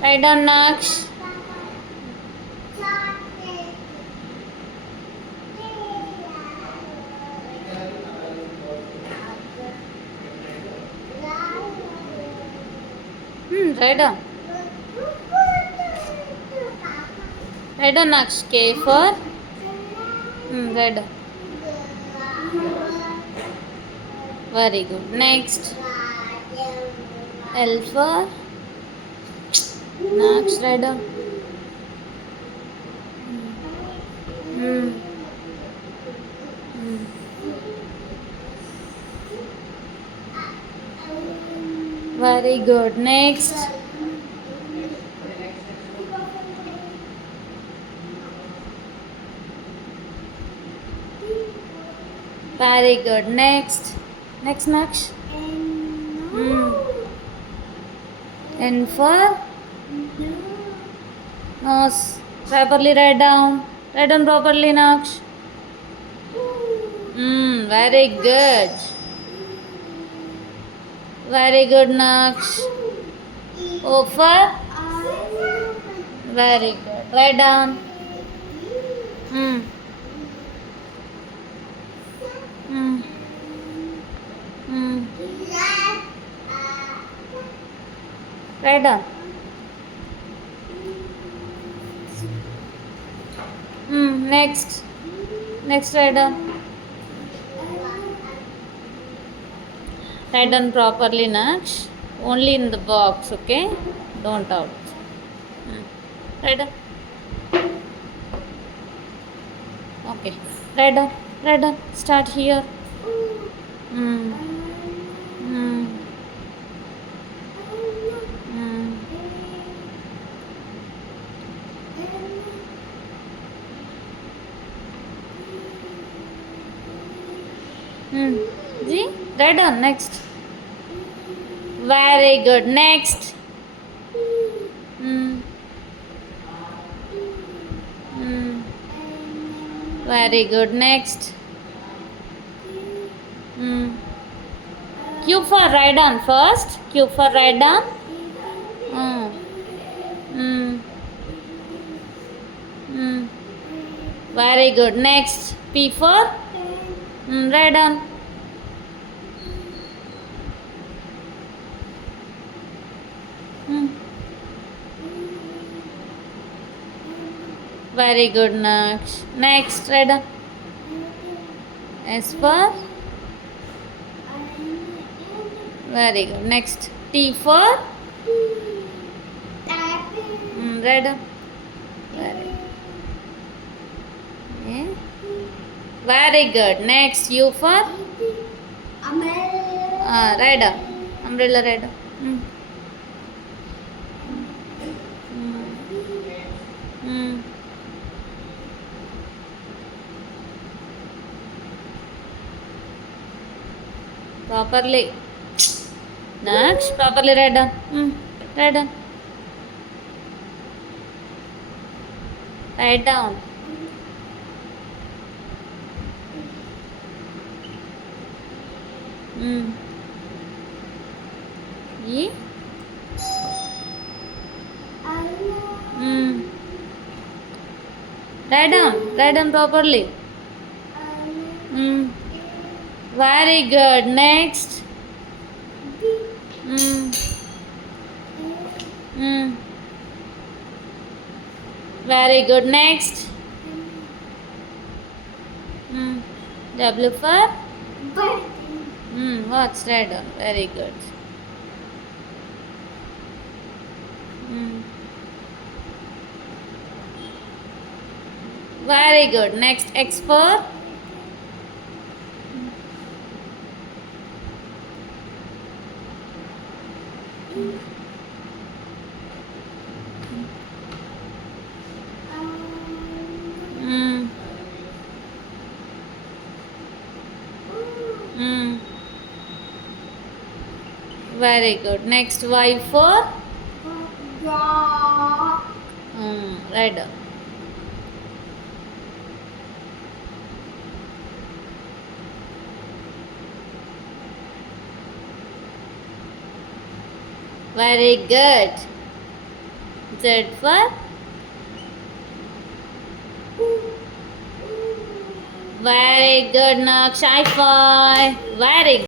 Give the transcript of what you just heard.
Write down Naksh. Write down. Write down Naksh. K for. Write down. Very good. Next. L for. Naksh. Write down. Hmm. Very good. Next. Very good. Next. Next, Naksh. N for nose. Properly write down. Write down properly, Naksh. Very good. Very good, Naksh. O for? Very good. Write down. Hmm. Hmm. Hmm. Write down. Next. Next, write down. Write down properly, Naksh. Only in the box, okay? Don't out. Write down. Okay. Write down. Write down. Start here. Hmm. Hmm. Hmm. See? Write down. Next. Very good. Next. Hmm. Hmm. Very good. Next. Q for write down first. Q for write down. Hmm. Hmm. Hmm. Very good. Next. P for write down. Very good, Naksh. Next, write down. S for. Very good. Next, T for. Write down. Very. Yeah. Very good. Next, U for. Write down. Umbrella, write down. Properly. Next, properly write down. Write down. Write down. E. Write down. Write down properly. Very good. Next. Very good. Next. W for? What's right on? Very good. Very good. Next, X for? Very good. Next, Y for? Right down. Very good. Z for very good, Naksh. High five. Very good.